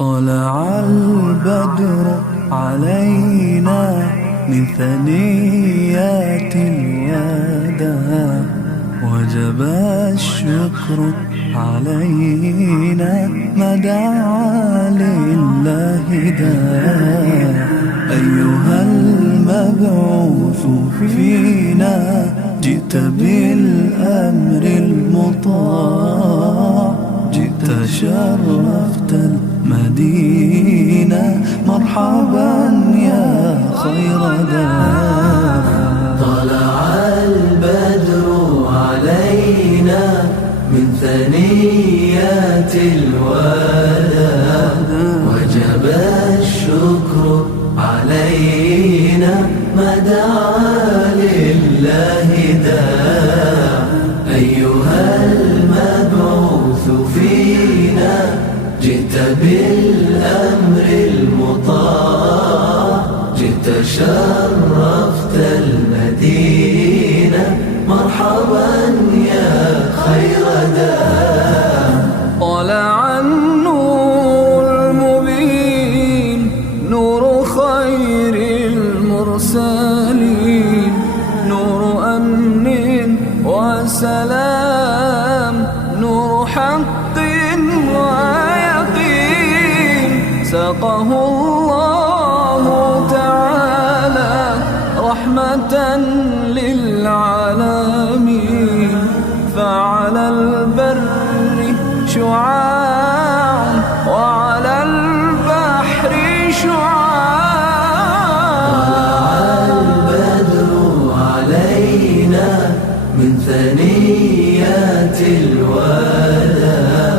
طلع البدر علينا من ثنيات الوداع، وجب الشكر علينا ما دعا لله داع. أيها المبعوث فينا جئت بالأمر المطاع، جئت شرفت المدينة، مرحبا يا خير داع. طلع البدر علينا من ثنيات الوداع، وجب الشكر علينا ما دعا لله داع. أيها المبعوث فينا جئت بالأمر المطاع، جئت شرفت المدينة، مرحبا يا خير داع. طلع النور المبين، نور خير المرسلين، نور أمن وسلام، نور حق ويقين. ساقه الله تعالى رحمة للعالمين، فعلى البر شعاع وعلى البحر شعاع. طلع البدر علينا من ثنيات الوداع،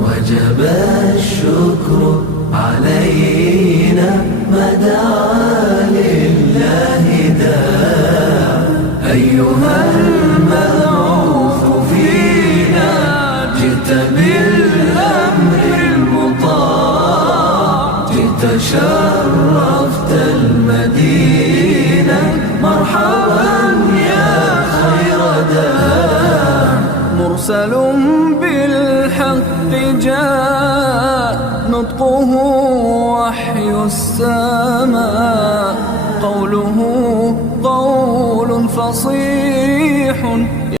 وجب الشكر علينا ما دعا لله داع. أيها المبعوث فينا جئت بالأمر المطاع، جئت شرفت المدينة، مرحبا يا خير داع. مرسل بالحق جاء، نطقه وحي السماء، قوله قول فصيح